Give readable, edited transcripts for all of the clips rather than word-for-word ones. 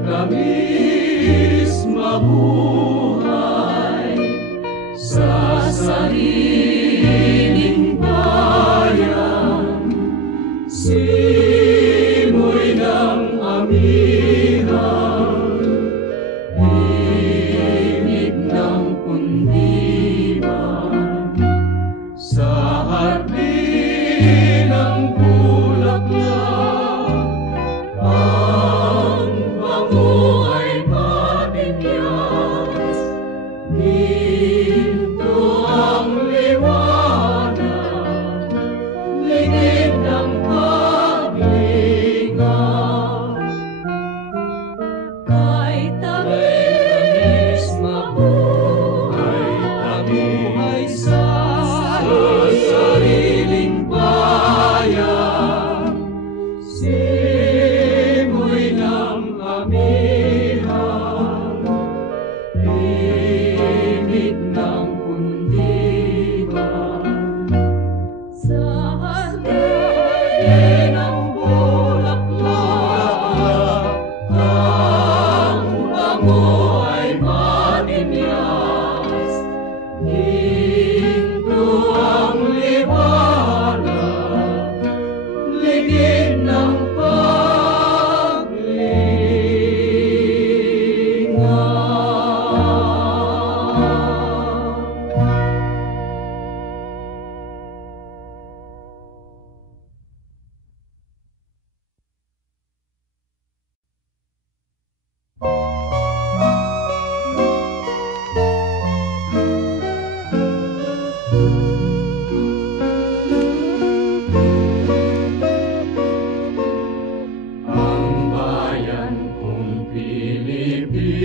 tamis mabuhay sa sariling bayan, simoy ng amihan, himig ng kundiman, sa hardin ng bulaklak, ang bango ay matinyas, ginto ang liwanag, lingid ng paglingas. Kahit tamis mabuhay sa sariling bayan, simoy ng amihan, himig ng kundiman, sa hardin ng bulaklak, ang bango ay matinyas, ginto ang liwanag, ligid ng ang bayan kong Pilipinas,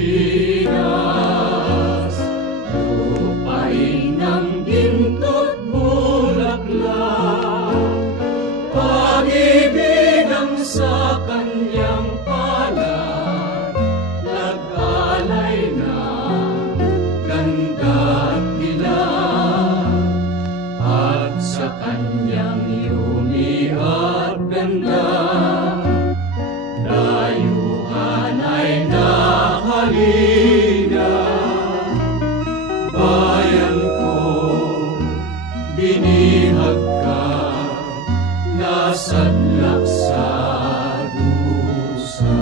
lupain ng ginto't bulaklak, pag-ibig ang sa kanyang palad, nag-alay ng ganda't dilag, at sa kanyang yuni at ganda, dayuhan ay nahalina. Bayan ko, binihag ka, nasadlak sa dusa.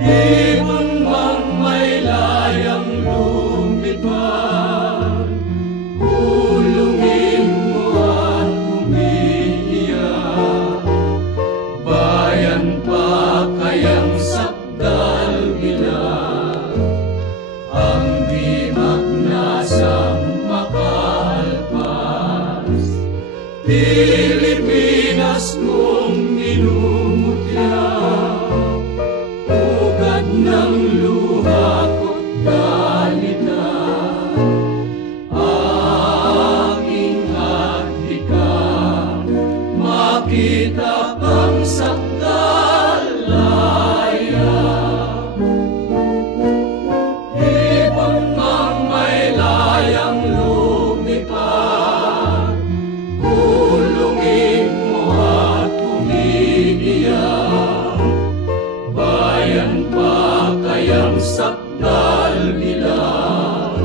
Ibon mang may layang lumipad, kulungin mo at umiiyak. Bayan pa kayang sakdal ilan, ang di magnasang makalpas. Pilipinas kong minumutya, ugad ng luha ko't galita, aking hadika, makita kang sakdalaya. Ibon mang may layang lumipad, kulungin mo at umiiyak. Bayan pa kayang sakdal ilan,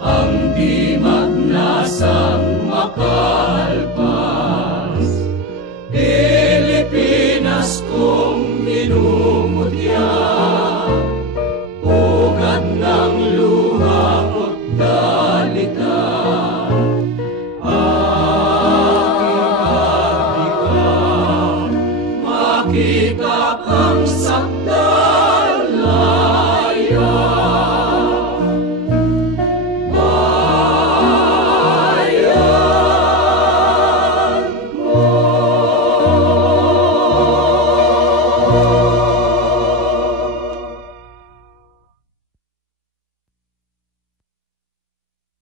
ang di magnasang makalpas. Pilipinas kong minumutya,